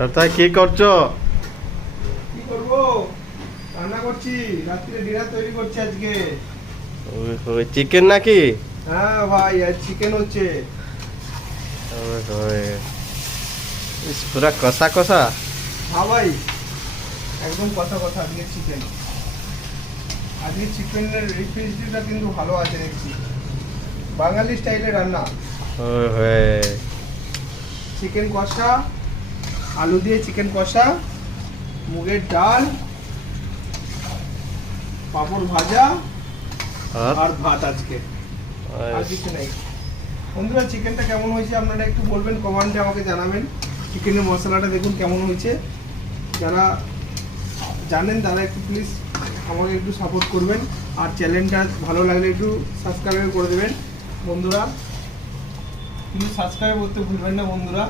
তাই কি করছো? কি করবো, রান্না করছি, রাত্রে ডিনার তৈরি করছি আজকে। ওই চিকেন নাকি? হ্যাঁ ভাই, আজ চিকেন হচ্ছে। পুরা কষা কষা। হ্যাঁ ভাই, একদম কথা কথা। আজকে চিকেন, আজকে চিকেনের রেসিপিটা কিন্তু ভালো আছে দেখছি, বাঙালি স্টাইলে রান্না। চিকেন কষা, আলু দিয়ে চিকেন কষা, মুগের ডাল, পাঁপড় ভাজা আর ভাত আজকে, আর কিছু নেই। বন্ধুরা, চিকেনটা কেমন হয়েছে আপনারা একটু বলবেন, কমেন্টে আমাকে জানাবেন। চিকেনের মশলাটা দেখুন কেমন হয়েছে। যারা জানেন তারা একটু প্লিজ আমাকে একটু সাপোর্ট করবেন, আর চ্যানেলটা ভালো লাগলে একটু সাবস্ক্রাইব করে দেবেন বন্ধুরা। কিন্তু সাবস্ক্রাইব করতে ভুলবেন না বন্ধুরা।